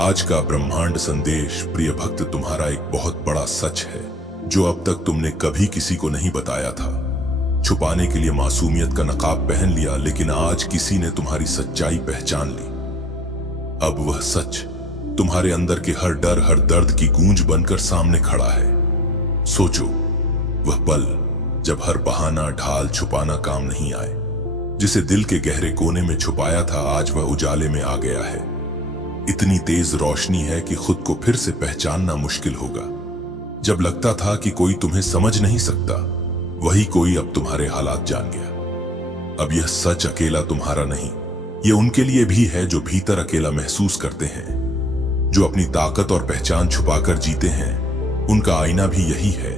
आज का ब्रह्मांड संदेश प्रिय भक्त तुम्हारा एक बहुत बड़ा सच है जो अब तक तुमने कभी किसी को नहीं बताया था। छुपाने के लिए मासूमियत का नकाब पहन लिया, लेकिन आज किसी ने तुम्हारी सच्चाई पहचान ली। अब वह सच तुम्हारे अंदर के हर डर, हर दर्द की गूंज बनकर सामने खड़ा है। सोचो, वह पल जब हर बहाना, ढाल छुपाना काम नहीं आए। जिसे दिल के गहरे कोने में छुपाया था, आज वह उजाले में आ गया है। इतनी तेज रोशनी है कि खुद को फिर से पहचानना मुश्किल होगा। जब लगता था कि कोई तुम्हें समझ नहीं सकता, वही कोई अब तुम्हारे हालात जान गया। अब यह सच अकेला तुम्हारा नहीं, यह उनके लिए भी है जो भीतर अकेला महसूस करते हैं, जो अपनी ताकत और पहचान छुपाकर जीते हैं। उनका आईना भी यही है।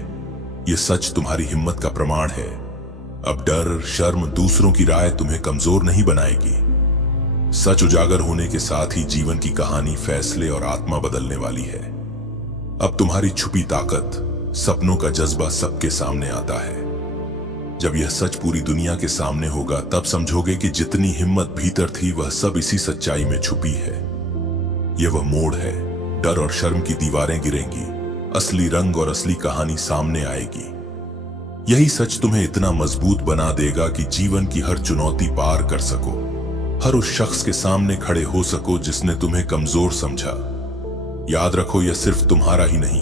यह सच तुम्हारी हिम्मत का प्रमाण है। अब डर, शर्म, दूसरों की राय तुम्हें कमजोर नहीं बनाएगी। सच उजागर होने के साथ ही जीवन की कहानी, फैसले और आत्मा बदलने वाली है। अब तुम्हारी छुपी ताकत, सपनों का जज्बा सबके सामने आता है। जब यह सच पूरी दुनिया के सामने होगा, तब समझोगे कि जितनी हिम्मत भीतर थी, वह सब इसी सच्चाई में छुपी है। यह वह मोड़ है। डर और शर्म की दीवारें गिरेंगी, असली रंग और असली कहानी सामने आएगी। यही सच तुम्हें इतना मजबूत बना देगा कि जीवन की हर चुनौती पार कर सको, हर उस शख्स के सामने खड़े हो सको जिसने तुम्हें कमजोर समझा। याद रखो, यह सिर्फ तुम्हारा ही नहीं,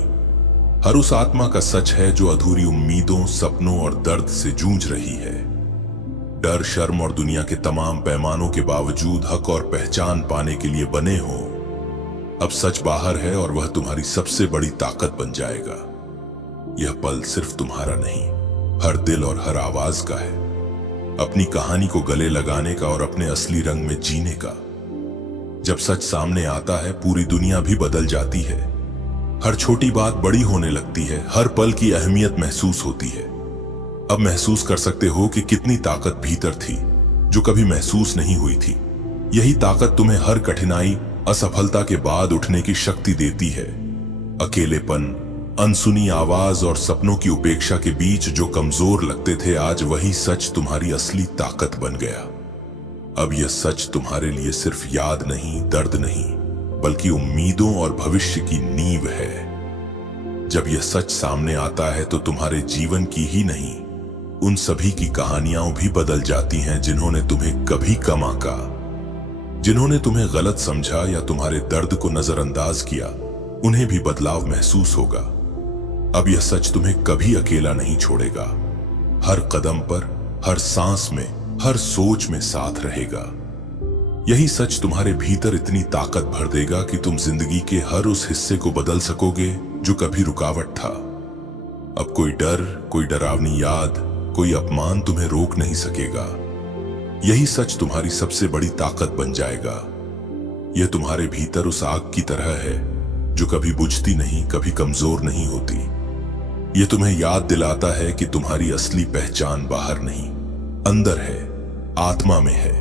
हर उस आत्मा का सच है जो अधूरी उम्मीदों, सपनों और दर्द से जूझ रही है। डर, शर्म और दुनिया के तमाम पैमानों के बावजूद हक और पहचान पाने के लिए बने हो। अब सच बाहर है और वह तुम्हारी सबसे बड़ी ताकत बन जाएगा। यह पल सिर्फ तुम्हारा नहीं, हर दिल और हर आवाज का है। अपनी कहानी को गले लगाने का और अपने असली रंग में जीने का। जब सच सामने आता है, पूरी दुनिया भी बदल जाती है। हर छोटी बात बड़ी होने लगती है, हर पल की अहमियत महसूस होती है। अब महसूस कर सकते हो कि कितनी ताकत भीतर थी जो कभी महसूस नहीं हुई थी। यही ताकत तुम्हें हर कठिनाई, असफलता के बाद उठने की शक्ति देती है। अकेलेपन, अनसुनी आवाज और सपनों की उपेक्षा के बीच जो कमजोर लगते थे, आज वही सच तुम्हारी असली ताकत बन गया। अब यह सच तुम्हारे लिए सिर्फ याद नहीं, दर्द नहीं, बल्कि उम्मीदों और भविष्य की नींव है। जब यह सच सामने आता है तो तुम्हारे जीवन की ही नहीं, उन सभी की कहानियां भी बदल जाती हैं जिन्होंने तुम्हें कभी कम आंका, जिन्होंने तुम्हें गलत समझा या तुम्हारे दर्द को नजरअंदाज किया। उन्हें भी बदलाव महसूस होगा। अब यह सच तुम्हें कभी अकेला नहीं छोड़ेगा। हर कदम पर, हर सांस में, हर सोच में साथ रहेगा। यही सच तुम्हारे भीतर इतनी ताकत भर देगा कि तुम जिंदगी के हर उस हिस्से को बदल सकोगे जो कभी रुकावट था। अब कोई डर, कोई डरावनी याद, कोई अपमान तुम्हें रोक नहीं सकेगा। यही सच तुम्हारी सबसे बड़ी ताकत बन जाएगा। यह तुम्हारे भीतर उस आग की तरह है जो कभी बुझती नहीं, कभी कमजोर नहीं होती। यह तुम्हें याद दिलाता है कि तुम्हारी असली पहचान बाहर नहीं, अंदर है, आत्मा में है।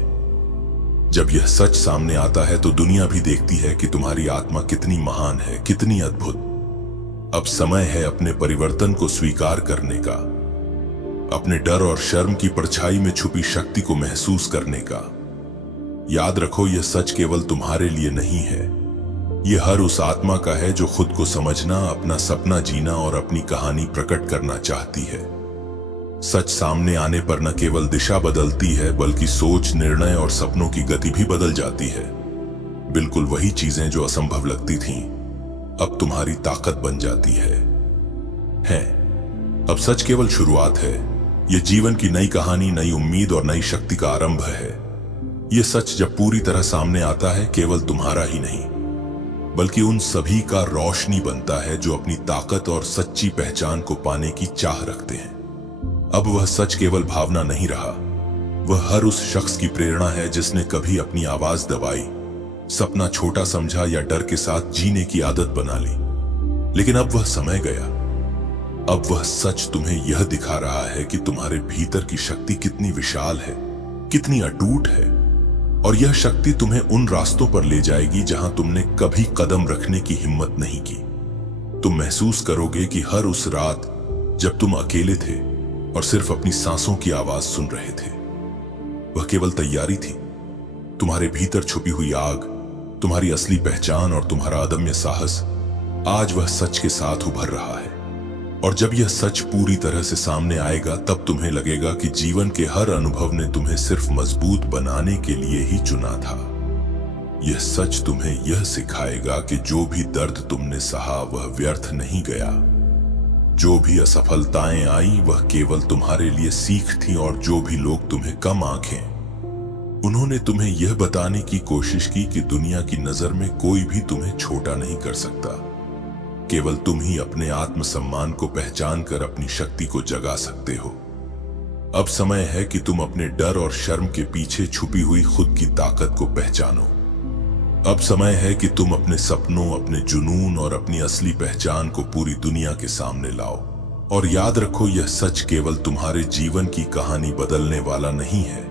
जब यह सच सामने आता है तो दुनिया भी देखती है कि तुम्हारी आत्मा कितनी महान है, कितनी अद्भुत। अब समय है अपने परिवर्तन को स्वीकार करने का, अपने डर और शर्म की परछाई में छुपी शक्ति को महसूस करने का। याद रखो, यह सच केवल तुम्हारे लिए नहीं है, यह हर उस आत्मा का है जो खुद को समझना, अपना सपना जीना और अपनी कहानी प्रकट करना चाहती है। सच सामने आने पर न केवल दिशा बदलती है, बल्कि सोच, निर्णय और सपनों की गति भी बदल जाती है। बिल्कुल वही चीजें जो असंभव लगती थीं, अब तुम्हारी ताकत बन जाती है। अब सच केवल शुरुआत है। यह जीवन की नई कहानी, नई उम्मीद और नई शक्ति का आरंभ है। यह सच जब पूरी तरह सामने आता है, केवल तुम्हारा ही नहीं, बल्कि उन सभी का रोशनी बनता है जो अपनी ताकत और सच्ची पहचान को पाने की चाह रखते हैं। अब वह सच केवल भावना नहीं रहा, वह हर उस शख्स की प्रेरणा है जिसने कभी अपनी आवाज दबाई, सपना छोटा समझा या डर के साथ जीने की आदत बना ली। लेकिन अब वह समय गया। अब वह सच तुम्हें यह दिखा रहा है कि तुम्हारे भीतर की शक्ति कितनी विशाल है, कितनी अटूट है, और यह शक्ति तुम्हें उन रास्तों पर ले जाएगी जहां तुमने कभी कदम रखने की हिम्मत नहीं की। तुम महसूस करोगे कि हर उस रात जब तुम अकेले थे और सिर्फ अपनी सांसों की आवाज सुन रहे थे, वह केवल तैयारी थी। तुम्हारे भीतर छुपी हुई आग, तुम्हारी असली पहचान और तुम्हारा अदम्य साहस, आज वह सच के साथ उभर रहा है। और जब यह सच पूरी तरह से सामने आएगा, तब तुम्हें लगेगा कि जीवन के हर अनुभव ने तुम्हें सिर्फ मजबूत बनाने के लिए ही चुना था। यह सच तुम्हें यह सिखाएगा कि जो भी दर्द तुमने सहा वह व्यर्थ नहीं गया। जो भी असफलताएं आई वह केवल तुम्हारे लिए सीख थी, और जो भी लोग तुम्हें कम आंखें, उन्होंने तुम्हें यह बताने की कोशिश की कि दुनिया की नजर में कोई भी तुम्हें छोटा नहीं कर सकता। केवल तुम ही अपने आत्मसम्मान को पहचान कर अपनी शक्ति को जगा सकते हो। अब समय है कि तुम अपने डर और शर्म के पीछे छुपी हुई खुद की ताकत को पहचानो। अब समय है कि तुम अपने सपनों, अपने जुनून और अपनी असली पहचान को पूरी दुनिया के सामने लाओ। और याद रखो, यह सच केवल तुम्हारे जीवन की कहानी बदलने वाला नहीं है,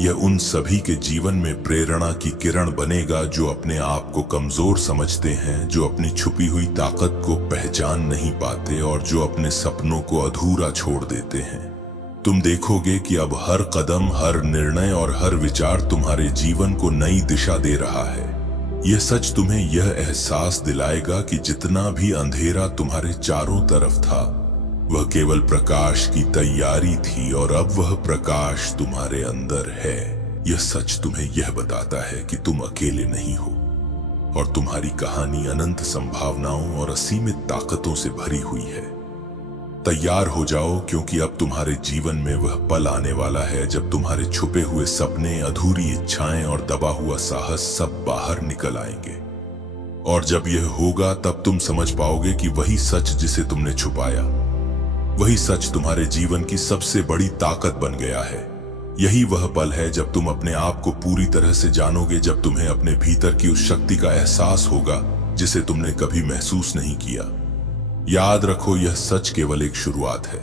यह उन सभी के जीवन में प्रेरणा की किरण बनेगा जो अपने आप को कमजोर समझते हैं, जो अपनी छुपी हुई ताकत को पहचान नहीं पाते और जो अपने सपनों को अधूरा छोड़ देते हैं। तुम देखोगे कि अब हर कदम, हर निर्णय और हर विचार तुम्हारे जीवन को नई दिशा दे रहा है। यह सच तुम्हें यह एहसास दिलाएगा कि जितना भी अंधेरा तुम्हारे चारों तरफ था, वह केवल प्रकाश की तैयारी थी, और अब वह प्रकाश तुम्हारे अंदर है। यह सच तुम्हें यह बताता है कि तुम अकेले नहीं हो, और तुम्हारी कहानी अनंत संभावनाओं और असीमित ताकतों से भरी हुई है। तैयार हो जाओ, क्योंकि अब तुम्हारे जीवन में वह पल आने वाला है जब तुम्हारे छुपे हुए सपने, अधूरी इच्छाएं और दबा हुआ साहस सब बाहर निकल आएंगे। और जब यह होगा, तब तुम समझ पाओगे कि वही सच जिसे तुमने छुपाया, वही सच तुम्हारे जीवन की सबसे बड़ी ताकत बन गया है। यही वह पल है जब तुम अपने आप को पूरी तरह से जानोगे, जब तुम्हें अपने भीतर की उस शक्ति का एहसास होगा जिसे तुमने कभी महसूस नहीं किया। याद रखो, यह सच केवल एक शुरुआत है।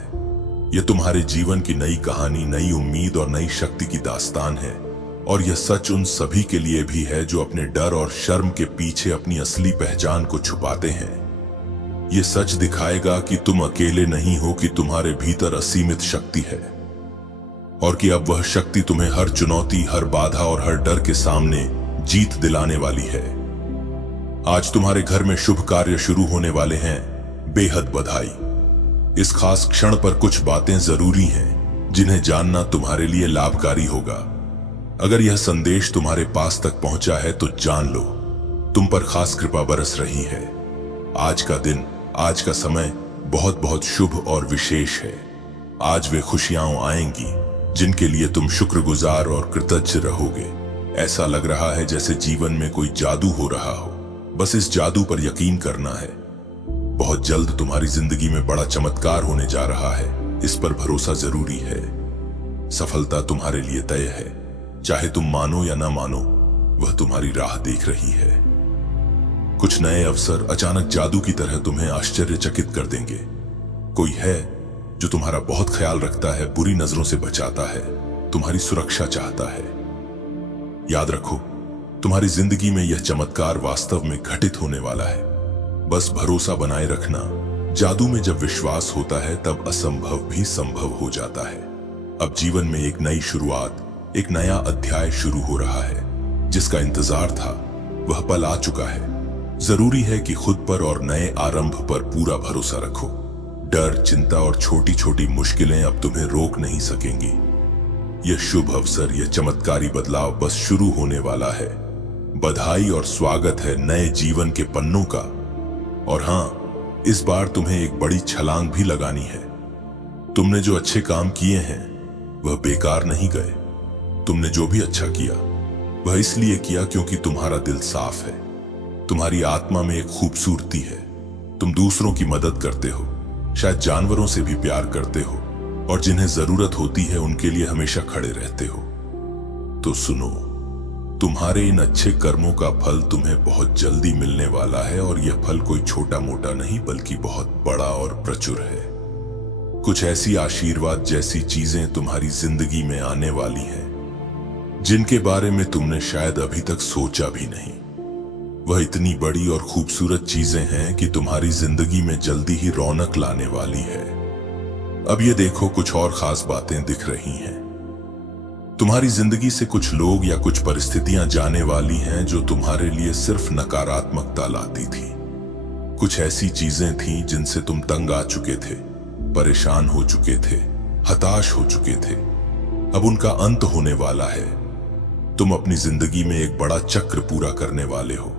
यह तुम्हारे जीवन की नई कहानी, नई उम्मीद और नई शक्ति की दास्तान है। और यह सच उन सभी के लिए भी है जो अपने डर और शर्म के पीछे अपनी असली पहचान को छुपाते हैं। यह सच दिखाएगा कि तुम अकेले नहीं हो, कि तुम्हारे भीतर असीमित शक्ति है, और कि अब वह शक्ति तुम्हें हर चुनौती, हर बाधा और हर डर के सामने जीत दिलाने वाली है। आज तुम्हारे घर में शुभ कार्य शुरू होने वाले हैं। बेहद बधाई। इस खास क्षण पर कुछ बातें जरूरी हैं जिन्हें जानना तुम्हारे लिए लाभकारी होगा। अगर यह संदेश तुम्हारे पास तक पहुंचा है तो जान लो, तुम पर खास कृपा बरस रही है। आज का दिन, आज का समय बहुत बहुत शुभ और विशेष है। आज वे खुशियां आएंगी जिनके लिए तुम शुक्रगुजार और कृतज्ञ रहोगे। ऐसा लग रहा है जैसे जीवन में कोई जादू हो रहा हो। बस इस जादू पर यकीन करना है। बहुत जल्द तुम्हारी जिंदगी में बड़ा चमत्कार होने जा रहा है, इस पर भरोसा जरूरी है। सफलता तुम्हारे लिए तय है, चाहे तुम मानो या ना मानो, वह तुम्हारी राह देख रही है। कुछ नए अवसर अचानक जादू की तरह तुम्हें आश्चर्यचकित कर देंगे। कोई है जो तुम्हारा बहुत ख्याल रखता है, बुरी नजरों से बचाता है, तुम्हारी सुरक्षा चाहता है। याद रखो, तुम्हारी जिंदगी में यह चमत्कार वास्तव में घटित होने वाला है। बस भरोसा बनाए रखना। जादू में जब विश्वास होता है तब असंभव भी संभव हो जाता है। अब जीवन में एक नई शुरुआत, एक नया अध्याय शुरू हो रहा है। जिसका इंतजार था वह पल आ चुका है। जरूरी है कि खुद पर और नए आरंभ पर पूरा भरोसा रखो। डर, चिंता और छोटी छोटी मुश्किलें अब तुम्हें रोक नहीं सकेंगी। यह शुभ अवसर, यह चमत्कारी बदलाव बस शुरू होने वाला है। बधाई और स्वागत है नए जीवन के पन्नों का। और हां, इस बार तुम्हें एक बड़ी छलांग भी लगानी है। तुमने जो अच्छे काम किए हैं वह बेकार नहीं गए। तुमने जो भी अच्छा किया वह इसलिए किया क्योंकि तुम्हारा दिल साफ है। तुम्हारी आत्मा में एक खूबसूरती है। तुम दूसरों की मदद करते हो, शायद जानवरों से भी प्यार करते हो, और जिन्हें जरूरत होती है उनके लिए हमेशा खड़े रहते हो। तो सुनो, तुम्हारे इन अच्छे कर्मों का फल तुम्हें बहुत जल्दी मिलने वाला है, और यह फल कोई छोटा मोटा नहीं बल्कि बहुत बड़ा और प्रचुर है। कुछ ऐसी आशीर्वाद जैसी चीजें तुम्हारी जिंदगी में आने वाली हैं जिनके बारे में तुमने शायद अभी तक सोचा भी नहीं। वह इतनी बड़ी और खूबसूरत चीजें हैं कि तुम्हारी जिंदगी में जल्दी ही रौनक लाने वाली है। अब ये देखो, कुछ और खास बातें दिख रही हैं। तुम्हारी जिंदगी से कुछ लोग या कुछ परिस्थितियां जाने वाली हैं जो तुम्हारे लिए सिर्फ नकारात्मकता लाती थी। कुछ ऐसी चीजें थीं जिनसे तुम तंग आ चुके थे, परेशान हो चुके थे, हताश हो चुके थे। अब उनका अंत होने वाला है। तुम अपनी जिंदगी में एक बड़ा चक्र पूरा करने वाले हो,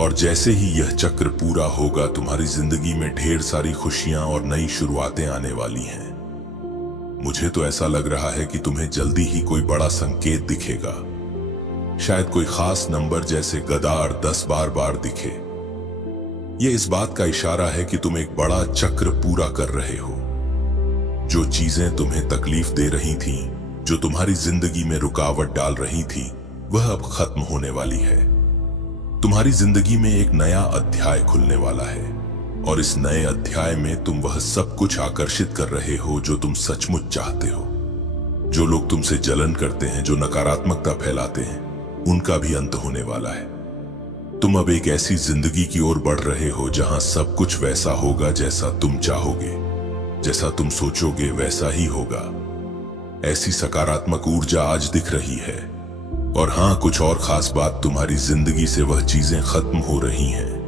और जैसे ही यह चक्र पूरा होगा तुम्हारी जिंदगी में ढेर सारी खुशियां और नई शुरुआतें आने वाली हैं। मुझे तो ऐसा लग रहा है कि तुम्हें जल्दी ही कोई बड़ा संकेत दिखेगा। शायद कोई खास नंबर जैसे गदार 10 बार दिखे। यह इस बात का इशारा है कि तुम एक बड़ा चक्र पूरा कर रहे हो। जो चीजें तुम्हें तकलीफ दे रही थीं, जो तुम्हारी जिंदगी में रुकावट डाल रही थी, वह अब खत्म होने वाली है। तुम्हारी जिंदगी में एक नया अध्याय खुलने वाला है, और इस नए अध्याय में तुम वह सब कुछ आकर्षित कर रहे हो जो तुम सचमुच चाहते हो। जो लोग तुमसे जलन करते हैं, जो नकारात्मकता फैलाते हैं, उनका भी अंत होने वाला है। तुम अब एक ऐसी जिंदगी की ओर बढ़ रहे हो जहां सब कुछ वैसा होगा जैसा तुम चाहोगे, जैसा तुम सोचोगे वैसा ही होगा। ऐसी सकारात्मक ऊर्जा आज दिख रही है। और हां, कुछ और खास बात, तुम्हारी जिंदगी से वह चीजें खत्म हो रही हैं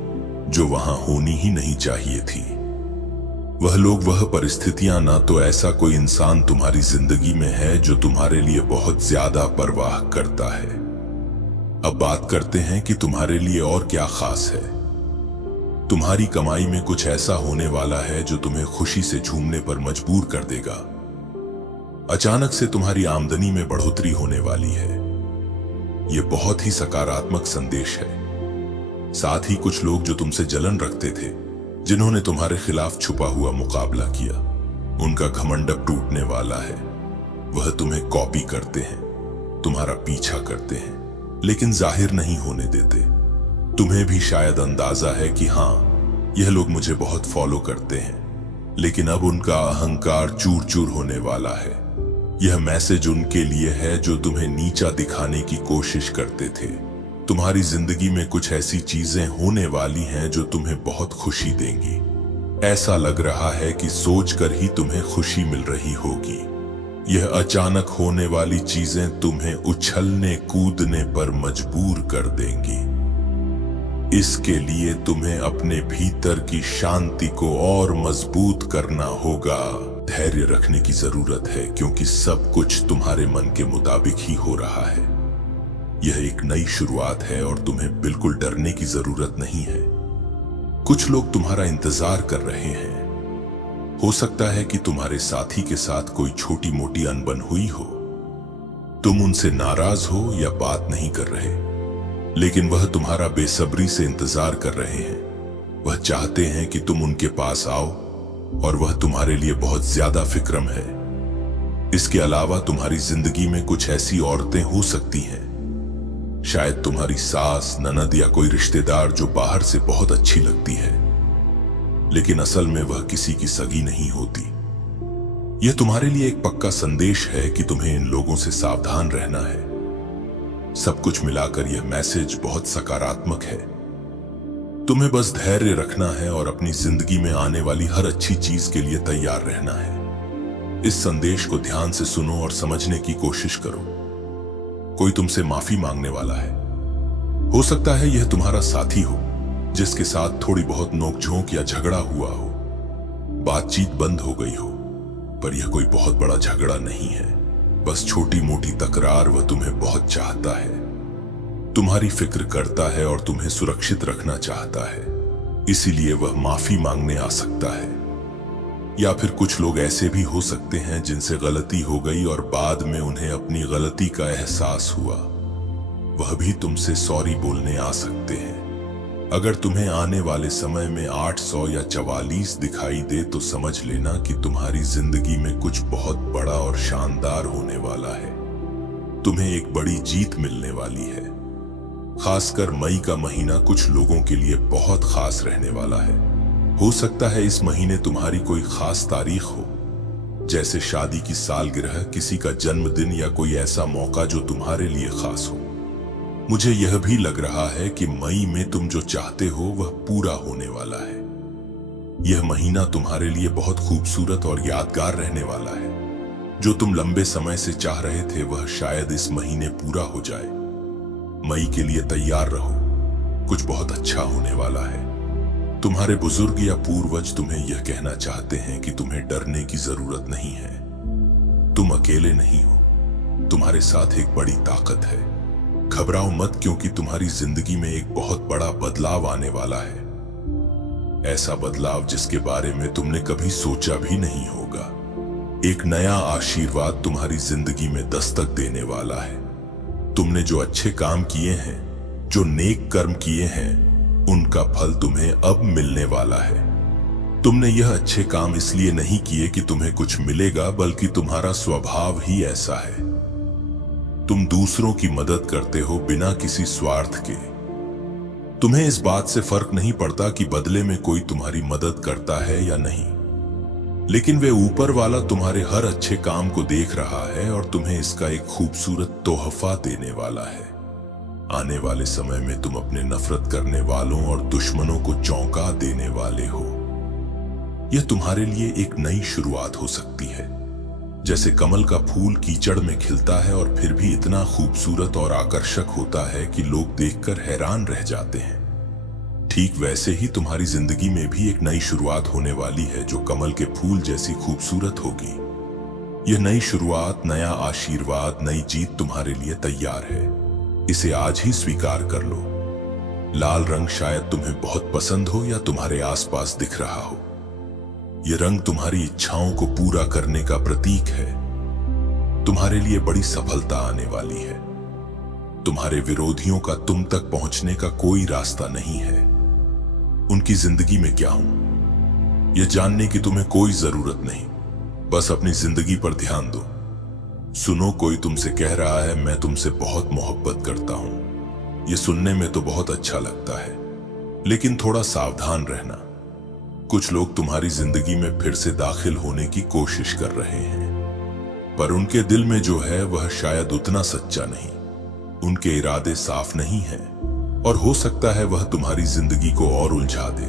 जो वहां होनी ही नहीं चाहिए थी। वह लोग, वह परिस्थितियां, ना तो ऐसा कोई इंसान तुम्हारी जिंदगी में है जो तुम्हारे लिए बहुत ज्यादा परवाह करता है। अब बात करते हैं कि तुम्हारे लिए और क्या खास है। तुम्हारी कमाई में कुछ ऐसा होने वाला है जो तुम्हें खुशी से झूमने पर मजबूर कर देगा। अचानक से तुम्हारी आमदनी में बढ़ोतरी होने वाली है। यह बहुत ही सकारात्मक संदेश है। साथ ही कुछ लोग जो तुमसे जलन रखते थे, जिन्होंने तुम्हारे खिलाफ छुपा हुआ मुकाबला किया, उनका घमंड अब टूटने वाला है। वह तुम्हें कॉपी करते हैं, तुम्हारा पीछा करते हैं, लेकिन जाहिर नहीं होने देते। तुम्हें भी शायद अंदाजा है कि हां, यह लोग मुझे बहुत फॉलो करते हैं, लेकिन अब उनका अहंकार चूर चूर होने वाला है। यह मैसेज उनके लिए है जो तुम्हें नीचा दिखाने की कोशिश करते थे। तुम्हारी जिंदगी में कुछ ऐसी चीजें होने वाली हैं जो तुम्हें बहुत खुशी देंगी। ऐसा लग रहा है कि सोचकर ही तुम्हें खुशी मिल रही होगी। यह अचानक होने वाली चीजें तुम्हें उछलने कूदने पर मजबूर कर देंगी। इसके लिए तुम्हें अपने भीतर की शांति को और मजबूत करना होगा। धैर्य रखने की जरूरत है, क्योंकि सब कुछ तुम्हारे मन के मुताबिक ही हो रहा है। यह एक नई शुरुआत है और तुम्हें बिल्कुल डरने की जरूरत नहीं है। कुछ लोग तुम्हारा इंतजार कर रहे हैं। हो सकता है कि तुम्हारे साथी के साथ कोई छोटी मोटी अनबन हुई हो। तुम उनसे नाराज हो या बात नहीं कर रहे, लेकिन वह तुम्हारा बेसब्री से इंतजार कर रहे हैं। वह चाहते हैं कि तुम उनके पास आओ, और वह तुम्हारे लिए बहुत ज्यादा फिक्रम है। इसके अलावा तुम्हारी जिंदगी में कुछ ऐसी औरतें हो सकती हैं, शायद तुम्हारी सास, ननद या कोई रिश्तेदार, जो बाहर से बहुत अच्छी लगती है, लेकिन असल में वह किसी की सगी नहीं होती। यह तुम्हारे लिए एक पक्का संदेश है कि तुम्हें इन लोगों से सावधान रहना है। सब कुछ मिलाकर यह मैसेज बहुत सकारात्मक है। तुम्हें बस धैर्य रखना है और अपनी जिंदगी में आने वाली हर अच्छी चीज के लिए तैयार रहना है। इस संदेश को ध्यान से सुनो और समझने की कोशिश करो। कोई तुमसे माफी मांगने वाला है। हो सकता है यह तुम्हारा साथी हो, जिसके साथ थोड़ी बहुत नोकझोंक या झगड़ा हुआ हो। बातचीत बंद हो गई हो, पर यह कोई बहुत बड़ा झगड़ा नहीं है, बस छोटी मोटी तकरार। वह तुम्हें बहुत चाहता है, तुम्हारी फिक्र करता है और तुम्हें सुरक्षित रखना चाहता है, इसीलिए वह माफी मांगने आ सकता है। या फिर कुछ लोग ऐसे भी हो सकते हैं जिनसे गलती हो गई और बाद में उन्हें अपनी गलती का एहसास हुआ। वह भी तुमसे सॉरी बोलने आ सकते हैं। अगर तुम्हें आने वाले समय में 800 या 44 दिखाई दे तो समझ लेना कि तुम्हारी जिंदगी में कुछ बहुत बड़ा और शानदार होने वाला है। तुम्हें एक बड़ी जीत मिलने वाली है। खासकर मई का महीना कुछ लोगों के लिए बहुत खास रहने वाला है। हो सकता है इस महीने तुम्हारी कोई खास तारीख हो, जैसे शादी की सालगिरह, किसी का जन्मदिन या कोई ऐसा मौका जो तुम्हारे लिए खास हो। मुझे यह भी लग रहा है कि मई में तुम जो चाहते हो वह पूरा होने वाला है। यह महीना तुम्हारे लिए बहुत खूबसूरत और यादगार रहने वाला है। जो तुम लंबे समय से चाह रहे थे वह शायद इस महीने पूरा हो जाए। मई के लिए तैयार रहो, कुछ बहुत अच्छा होने वाला है। तुम्हारे बुजुर्ग या पूर्वज तुम्हें यह कहना चाहते हैं कि तुम्हें डरने की जरूरत नहीं है। तुम अकेले नहीं हो, तुम्हारे साथ एक बड़ी ताकत है। घबराओ मत, क्योंकि तुम्हारी जिंदगी में एक बहुत बड़ा बदलाव आने वाला है। ऐसा बदलाव जिसके बारे में तुमने कभी सोचा भी नहीं होगा। एक नया आशीर्वाद तुम्हारी जिंदगी में दस्तक देने वाला है। तुमने जो अच्छे काम किए हैं, जो नेक कर्म किए हैं, उनका फल तुम्हें अब मिलने वाला है। तुमने यह अच्छे काम इसलिए नहीं किए कि तुम्हें कुछ मिलेगा, बल्कि तुम्हारा स्वभाव ही ऐसा है। तुम दूसरों की मदद करते हो बिना किसी स्वार्थ के। तुम्हें इस बात से फर्क नहीं पड़ता कि बदले में कोई तुम्हारी मदद करता है या नहीं, लेकिन वे ऊपर वाला तुम्हारे हर अच्छे काम को देख रहा है और तुम्हें इसका एक खूबसूरत तोहफा देने वाला है। आने वाले समय में तुम अपने नफरत करने वालों और दुश्मनों को चौंका देने वाले हो। यह तुम्हारे लिए एक नई शुरुआत हो सकती है। जैसे कमल का फूल कीचड़ में खिलता है और फिर भी इतना खूबसूरत और आकर्षक होता है कि लोग देखकर हैरान रह जाते हैं, ठीक वैसे ही तुम्हारी जिंदगी में भी एक नई शुरुआत होने वाली है जो कमल के फूल जैसी खूबसूरत होगी। यह नई शुरुआत, नया आशीर्वाद, नई जीत तुम्हारे लिए तैयार है। इसे आज ही स्वीकार कर लो। लाल रंग शायद तुम्हें बहुत पसंद हो या तुम्हारे आसपास दिख रहा हो। यह रंग तुम्हारी इच्छाओं को पूरा करने का प्रतीक है। तुम्हारे लिए बड़ी सफलता आने वाली है। तुम्हारे विरोधियों का तुम तक पहुंचने का कोई रास्ता नहीं है। उनकी जिंदगी में क्या हूं, यह जानने की तुम्हें कोई जरूरत नहीं। बस अपनी जिंदगी पर ध्यान दो। सुनो, कोई तुमसे कह रहा है, मैं तुमसे बहुत मोहब्बत करता हूं। यह सुनने में तो बहुत अच्छा लगता है, लेकिन थोड़ा सावधान रहना। कुछ लोग तुम्हारी जिंदगी में फिर से दाखिल होने की कोशिश कर रहे हैं, पर उनके दिल में जो है वह शायद उतना सच्चा नहीं। उनके इरादे साफ नहीं हैं और हो सकता है वह तुम्हारी जिंदगी को और उलझा दे,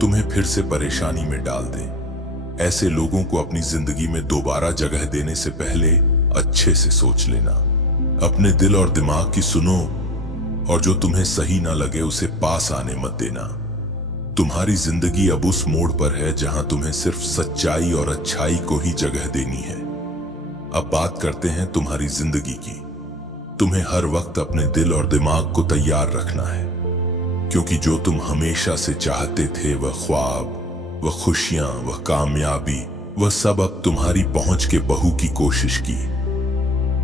तुम्हें फिर से परेशानी में डाल दे। ऐसे लोगों को अपनी जिंदगी में दोबारा जगह देने से पहले अच्छे से सोच लेना। अपने दिल और दिमाग की सुनो और जो तुम्हें सही ना लगे उसे पास आने मत देना। तुम्हारी जिंदगी अब उस मोड़ पर है जहां तुम्हें सिर्फ सच्चाई और अच्छाई को ही जगह देनी है। अब बात करते हैं तुम्हारी जिंदगी की। तुम्हें हर वक्त अपने दिल और दिमाग को तैयार रखना है, क्योंकि जो तुम हमेशा से चाहते थे, वह ख्वाब, वह खुशियां, वह कामयाबी, वह सब अब तुम्हारी पहुंच के बहू की कोशिश की।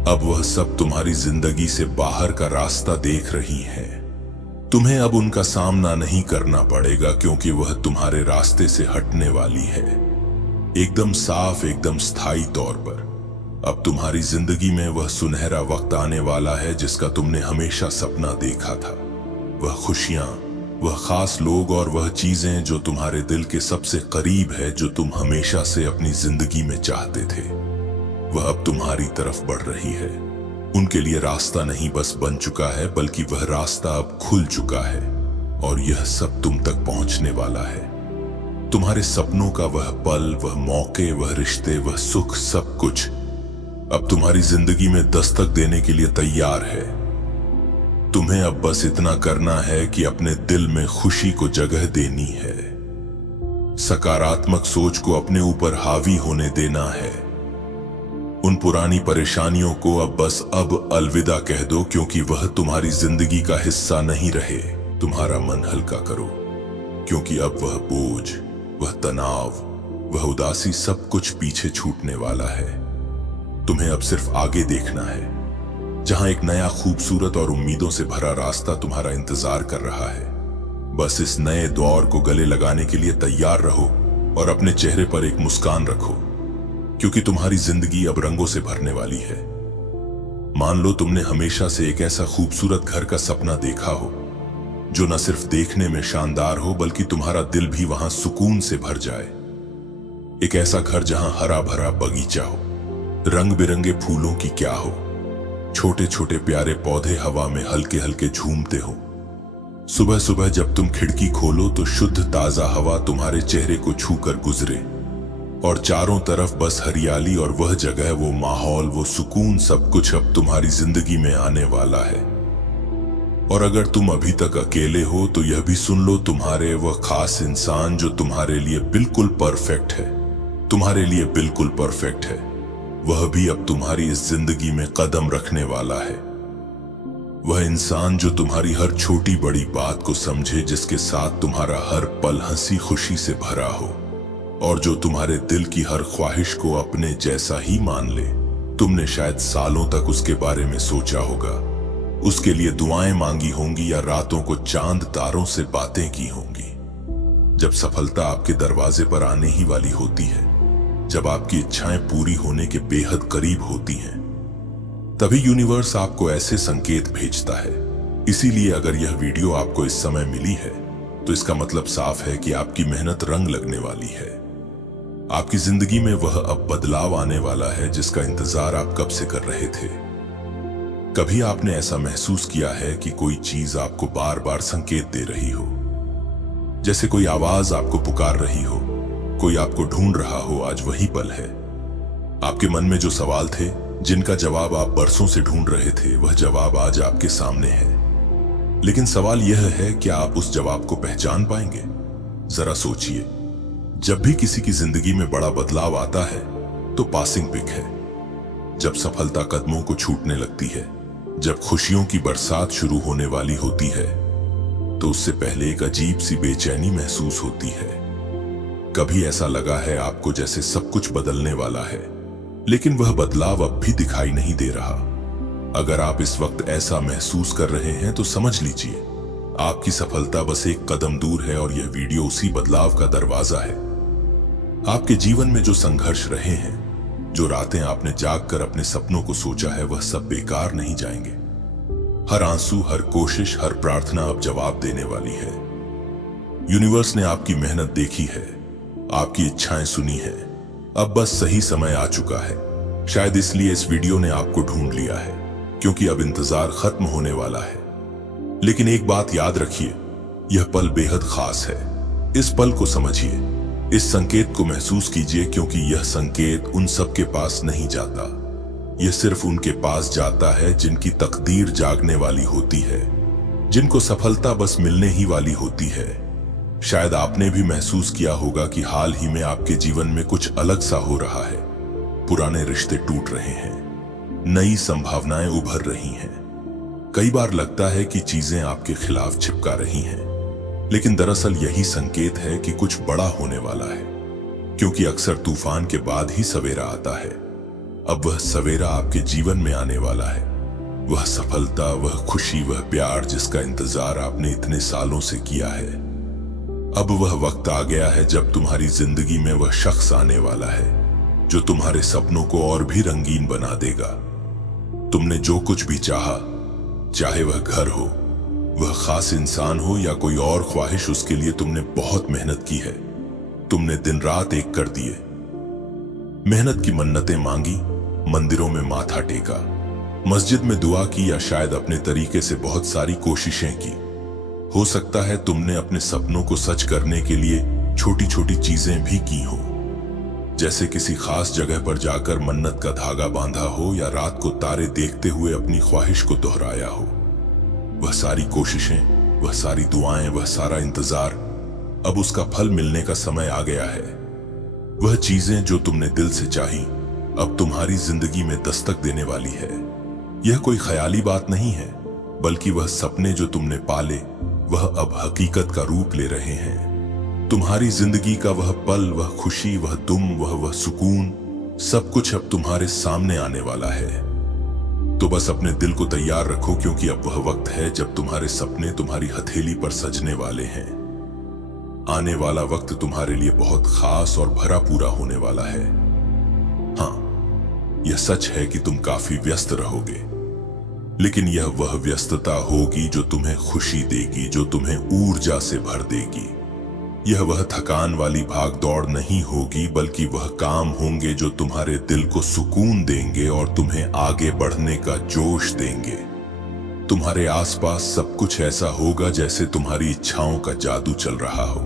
अब वह सब तुम्हारी जिंदगी से बाहर का रास्ता देख रही है। तुम्हें अब उनका सामना नहीं करना पड़ेगा, क्योंकि वह तुम्हारे रास्ते से हटने वाली है, एकदम साफ, एकदम स्थायी तौर पर। अब तुम्हारी जिंदगी में वह सुनहरा वक्त आने वाला है जिसका तुमने हमेशा सपना देखा था। वह खुशियां, वह खास लोग और वह चीजें जो तुम्हारे दिल के सबसे करीब है, जो तुम हमेशा से अपनी जिंदगी में चाहते थे, वह अब तुम्हारी तरफ बढ़ रही है। उनके लिए रास्ता नहीं बस बन चुका है, बल्कि वह रास्ता अब खुल चुका है और यह सब तुम तक पहुंचने वाला है। तुम्हारे सपनों का वह पल, वह मौके, वह रिश्ते, वह सुख, सब कुछ अब तुम्हारी जिंदगी में दस्तक देने के लिए तैयार है। तुम्हें अब बस इतना करना है कि अपने दिल में खुशी को जगह देनी है, सकारात्मक सोच को अपने ऊपर हावी होने देना है। उन पुरानी परेशानियों को अब अलविदा कह दो, क्योंकि वह तुम्हारी जिंदगी का हिस्सा नहीं रहे। तुम्हारा मन हल्का करो, क्योंकि अब वह बोझ, वह तनाव, वह उदासी, सब कुछ पीछे छूटने वाला है। तुम्हें अब सिर्फ आगे देखना है, जहां एक नया, खूबसूरत और उम्मीदों से भरा रास्ता तुम्हारा इंतजार कर रहा है। बस इस नए दौर को गले लगाने के लिए तैयार रहो और अपने चेहरे पर एक मुस्कान रखो, क्योंकि तुम्हारी जिंदगी अब रंगों से भरने वाली है। मान लो तुमने हमेशा से एक ऐसा खूबसूरत घर का सपना देखा हो, जो न सिर्फ देखने में शानदार हो, बल्कि तुम्हारा दिल भी वहां सुकून से भर जाए। एक ऐसा घर जहां हरा भरा बगीचा हो, रंग बिरंगे फूलों की क्या हो, छोटे छोटे प्यारे पौधे हवा में हल्के हल्के झूमते हो। सुबह सुबह जब तुम खिड़की खोलो तो शुद्ध ताजा हवा तुम्हारे चेहरे को छूकर गुजरे। और चारों तरफ बस हरियाली और वह जगह, वो माहौल, वो सुकून, सब कुछ अब तुम्हारी जिंदगी में आने वाला है। और अगर तुम अभी तक अकेले हो तो यह भी सुन लो, तुम्हारे वह खास इंसान जो तुम्हारे लिए बिल्कुल परफेक्ट है, तुम्हारे लिए बिल्कुल परफेक्ट है, वह भी अब तुम्हारी इस जिंदगी में कदम रखने वाला है। वह इंसान जो तुम्हारी हर छोटी बड़ी बात को समझे, जिसके साथ तुम्हारा हर पल हंसी खुशी से भरा हो, और जो तुम्हारे दिल की हर ख्वाहिश को अपने जैसा ही मान ले। तुमने शायद सालों तक उसके बारे में सोचा होगा, उसके लिए दुआएं मांगी होंगी या रातों को चांद तारों से बातें की होंगी। जब सफलता आपके दरवाजे पर आने ही वाली होती है, जब आपकी इच्छाएं पूरी होने के बेहद करीब होती हैं, तभी यूनिवर्स आपको ऐसे संकेत भेजता है। इसीलिए अगर यह वीडियो आपको इस समय मिली है तो इसका मतलब साफ है कि आपकी मेहनत रंग लगने वाली है। आपकी जिंदगी में वह अब बदलाव आने वाला है जिसका इंतजार आप कब से कर रहे थे। कभी आपने ऐसा महसूस किया है कि कोई चीज आपको बार बार संकेत दे रही हो, जैसे कोई आवाज आपको पुकार रही हो, कोई आपको ढूंढ रहा हो। आज वही पल है। आपके मन में जो सवाल थे, जिनका जवाब आप बरसों से ढूंढ रहे थे, वह जवाब आज आपके सामने है। लेकिन सवाल यह है, क्या आप उस जवाब को पहचान पाएंगे? जरा सोचिए, जब भी किसी की जिंदगी में बड़ा बदलाव आता है तो पासिंग पिक है। जब सफलता कदमों को छूटने लगती है, जब खुशियों की बरसात शुरू होने वाली होती है, तो उससे पहले एक अजीब सी बेचैनी महसूस होती है। कभी ऐसा लगा है आपको जैसे सब कुछ बदलने वाला है, लेकिन वह बदलाव अब भी दिखाई नहीं दे रहा। अगर आप इस वक्त ऐसा महसूस कर रहे हैं तो समझ लीजिए, आपकी सफलता बस एक कदम दूर है और यह वीडियो उसी बदलाव का दरवाजा है। आपके जीवन में जो संघर्ष रहे हैं, जो रातें आपने जागकर अपने सपनों को सोचा है, वह सब बेकार नहीं जाएंगे। हर आंसू, हर कोशिश, हर प्रार्थना अब जवाब देने वाली है। यूनिवर्स ने आपकी मेहनत देखी है, आपकी इच्छाएं सुनी है। अब बस सही समय आ चुका है। शायद इसलिए इस वीडियो ने आपको ढूंढ लिया है, क्योंकि अब इंतजार खत्म होने वाला है। लेकिन एक बात याद रखिए, यह पल बेहद खास है। इस पल को समझिए, इस संकेत को महसूस कीजिए, क्योंकि यह संकेत उन सब के पास नहीं जाता। यह सिर्फ उनके पास जाता है जिनकी तकदीर जागने वाली होती है, जिनको सफलता बस मिलने ही वाली होती है। शायद आपने भी महसूस किया होगा कि हाल ही में आपके जीवन में कुछ अलग सा हो रहा है। पुराने रिश्ते टूट रहे हैं, नई संभावनाएं उभर रही हैं। कई बार लगता है कि चीजें आपके खिलाफ चिपका रही हैं, लेकिन दरअसल यही संकेत है कि कुछ बड़ा होने वाला है। क्योंकि अक्सर तूफान के बाद ही सवेरा आता है। अब वह सवेरा आपके जीवन में आने वाला है। वह सफलता, वह खुशी, वह प्यार जिसका इंतजार आपने इतने सालों से किया है। अब वह वक्त आ गया है जब तुम्हारी जिंदगी में वह शख्स आने वाला है जो तुम्हारे सपनों को और भी रंगीन बना देगा। तुमने जो कुछ भी चाहा, चाहे वह घर हो, वह खास इंसान हो या कोई और ख्वाहिश, उसके लिए तुमने बहुत मेहनत की है। तुमने दिन रात एक कर दिए, मेहनत की मन्नतें मांगी, मंदिरों में माथा टेका, मस्जिद में दुआ की, या शायद अपने तरीके से बहुत सारी कोशिशें की। हो सकता है तुमने अपने सपनों को सच करने के लिए छोटी छोटी चीजें भी की हो, जैसे किसी खास जगह पर जाकर मन्नत का धागा बांधा हो, या रात को तारे देखते हुए अपनी ख्वाहिश को दोहराया हो। वह सारी कोशिशें, वह सारी दुआएं, वह सारा इंतजार, अब उसका फल मिलने का समय आ गया है। वह चीजें जो तुमने दिल से चाही, अब तुम्हारी जिंदगी में दस्तक देने वाली है। यह कोई ख्याली बात नहीं है, बल्कि वह सपने जो तुमने पाले, वह अब हकीकत का रूप ले रहे हैं। तुम्हारी जिंदगी का वह पल, वह खुशी, वह तुम, वह सुकून, सब कुछ अब तुम्हारे सामने आने वाला है। तो बस अपने दिल को तैयार रखो, क्योंकि अब वह वक्त है जब तुम्हारे सपने तुम्हारी हथेली पर सजने वाले हैं। आने वाला वक्त तुम्हारे लिए बहुत खास और भरा पूरा होने वाला है। हाँ, यह सच है कि तुम काफी व्यस्त रहोगे, लेकिन यह वह व्यस्तता होगी जो तुम्हें खुशी देगी, जो तुम्हें ऊर्जा से भर देगी। यह वह थकान वाली भाग दौड़ नहीं होगी, बल्कि वह काम होंगे जो तुम्हारे दिल को सुकून देंगे और तुम्हें आगे बढ़ने का जोश देंगे। तुम्हारे आसपास सब कुछ ऐसा होगा जैसे तुम्हारी इच्छाओं का जादू चल रहा हो।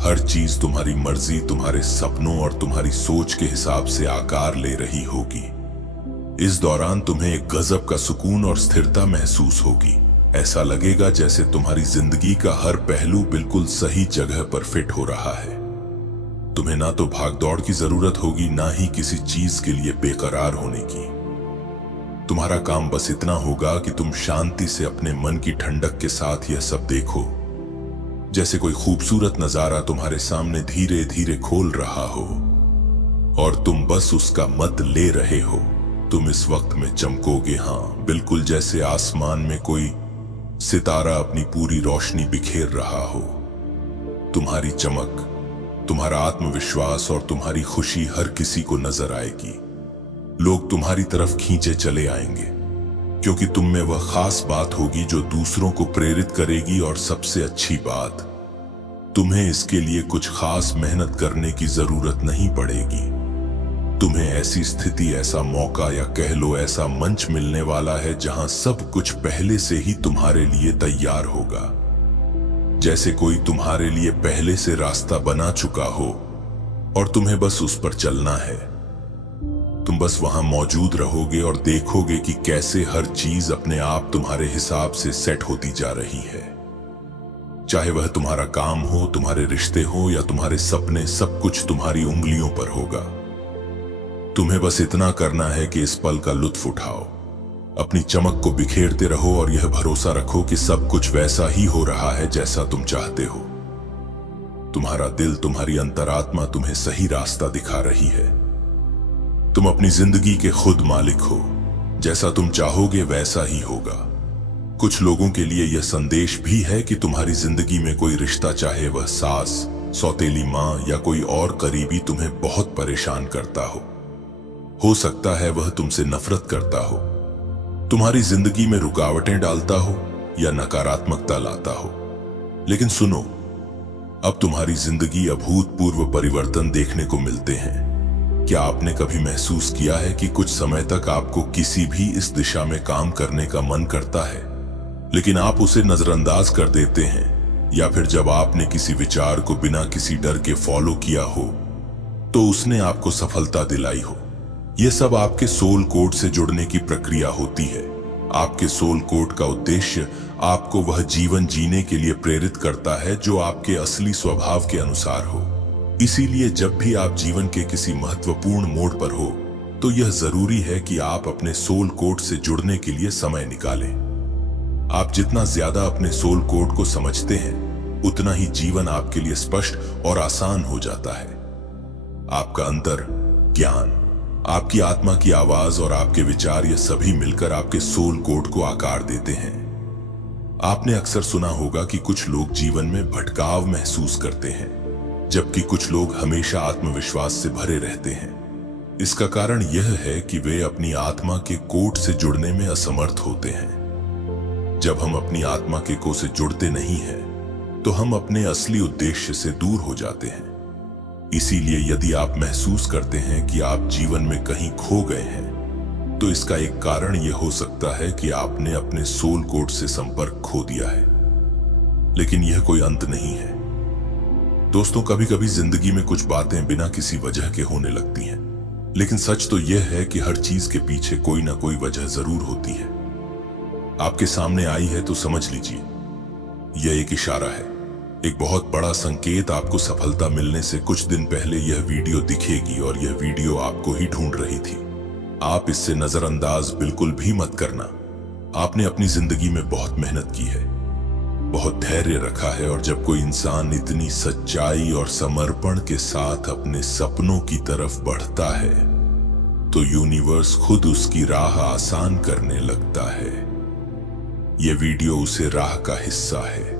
हर चीज तुम्हारी मर्जी, तुम्हारे सपनों और तुम्हारी सोच के हिसाब से आकार ले रही होगी। इस दौरान तुम्हें एक गजब का सुकून और स्थिरता महसूस होगी। ऐसा लगेगा जैसे तुम्हारी जिंदगी का हर पहलू बिल्कुल सही जगह पर फिट हो रहा है। तुम्हें ना तो भागदौड़ की जरूरत होगी, ना ही किसी चीज के लिए बेकरार होने की। तुम्हारा काम बस इतना होगा कि तुम शांति से अपने मन की ठंडक के साथ यह सब देखो, जैसे कोई खूबसूरत नजारा तुम्हारे सामने धीरे धीरे खोल रहा हो और तुम बस उसका मत ले रहे हो। तुम इस वक्त में चमकोगे, हाँ, बिल्कुल जैसे आसमान में कोई सितारा अपनी पूरी रोशनी बिखेर रहा हो। तुम्हारी चमक, तुम्हारा आत्मविश्वास और तुम्हारी खुशी हर किसी को नजर आएगी। लोग तुम्हारी तरफ खींचे चले आएंगे, क्योंकि तुम में वह खास बात होगी जो दूसरों को प्रेरित करेगी। और सबसे अच्छी बात, तुम्हें इसके लिए कुछ खास मेहनत करने की जरूरत नहीं पड़ेगी। तुम्हें ऐसी स्थिति, ऐसा मौका या कह लो ऐसा मंच मिलने वाला है जहां सब कुछ पहले से ही तुम्हारे लिए तैयार होगा, जैसे कोई तुम्हारे लिए पहले से रास्ता बना चुका हो और तुम्हें बस उस पर चलना है। तुम बस वहां मौजूद रहोगे और देखोगे कि कैसे हर चीज अपने आप तुम्हारे हिसाब से सेट होती जा रही है। चाहे वह तुम्हारा काम हो, तुम्हारे रिश्ते हो या तुम्हारे सपने, सब कुछ तुम्हारी उंगलियों पर होगा। तुम्हें बस इतना करना है कि इस पल का लुत्फ उठाओ, अपनी चमक को बिखेरते रहो और यह भरोसा रखो कि सब कुछ वैसा ही हो रहा है जैसा तुम चाहते हो। तुम्हारा दिल, तुम्हारी अंतरात्मा तुम्हें सही रास्ता दिखा रही है। तुम अपनी जिंदगी के खुद मालिक हो, जैसा तुम चाहोगे वैसा ही होगा। कुछ लोगों के लिए यह संदेश भी है कि तुम्हारी जिंदगी में कोई रिश्ता, चाहे वह सास, सौतेली माँ या कोई और करीबी, तुम्हें बहुत परेशान करता हो सकता है वह तुमसे नफरत करता हो, तुम्हारी जिंदगी में रुकावटें डालता हो या नकारात्मकता लाता हो। लेकिन सुनो, अब तुम्हारी जिंदगी अभूतपूर्व परिवर्तन देखने को मिलते हैं। क्या आपने कभी महसूस किया है कि कुछ समय तक आपको किसी भी इस दिशा में काम करने का मन करता है, लेकिन आप उसे नजरअंदाज कर देते हैं, या फिर जब आपने किसी विचार को बिना किसी डर के फॉलो किया हो तो उसने आपको सफलता दिलाई हो? यह सब आपके सोल कोड से जुड़ने की प्रक्रिया होती है। आपके सोल कोड का उद्देश्य आपको वह जीवन जीने के लिए प्रेरित करता है जो आपके असली स्वभाव के अनुसार हो। इसीलिए जब भी आप जीवन के किसी महत्वपूर्ण मोड़ पर हो तो यह जरूरी है कि आप अपने सोल कोड से जुड़ने के लिए समय निकालें। आप जितना ज्यादा अपने सोल कोड को समझते हैं, उतना ही जीवन आपके लिए स्पष्ट और आसान हो जाता है। आपका अंतर ज्ञान, आपकी आत्मा की आवाज और आपके विचार, ये सभी मिलकर आपके सोल कोड को आकार देते हैं। आपने अक्सर सुना होगा कि कुछ लोग जीवन में भटकाव महसूस करते हैं, जबकि कुछ लोग हमेशा आत्मविश्वास से भरे रहते हैं। इसका कारण यह है कि वे अपनी आत्मा के कोड से जुड़ने में असमर्थ होते हैं। जब हम अपनी आत्मा के कोड से जुड़ते नहीं हैं, तो हम अपने असली उद्देश्य से दूर हो जाते हैं। इसीलिए यदि आप महसूस करते हैं कि आप जीवन में कहीं खो गए हैं, तो इसका एक कारण यह हो सकता है कि आपने अपने सोल कोड से संपर्क खो दिया है। लेकिन यह कोई अंत नहीं है। दोस्तों, कभी कभी जिंदगी में कुछ बातें बिना किसी वजह के होने लगती हैं, लेकिन सच तो यह है कि हर चीज के पीछे कोई ना कोई वजह जरूर होती है। आपके सामने आई है तो समझ लीजिए, यह एक इशारा है, एक बहुत बड़ा संकेत। आपको सफलता मिलने से कुछ दिन पहले यह वीडियो दिखेगी और यह वीडियो आपको ही ढूंढ रही थी। आप इससे नजरअंदाज बिल्कुल भी मत करना। आपने अपनी जिंदगी में बहुत मेहनत की है, बहुत धैर्य रखा है, और जब कोई इंसान इतनी सच्चाई और समर्पण के साथ अपने सपनों की तरफ बढ़ता है, तो यूनिवर्स खुद उसकी राह आसान करने लगता है। यह वीडियो उसे राह का हिस्सा है।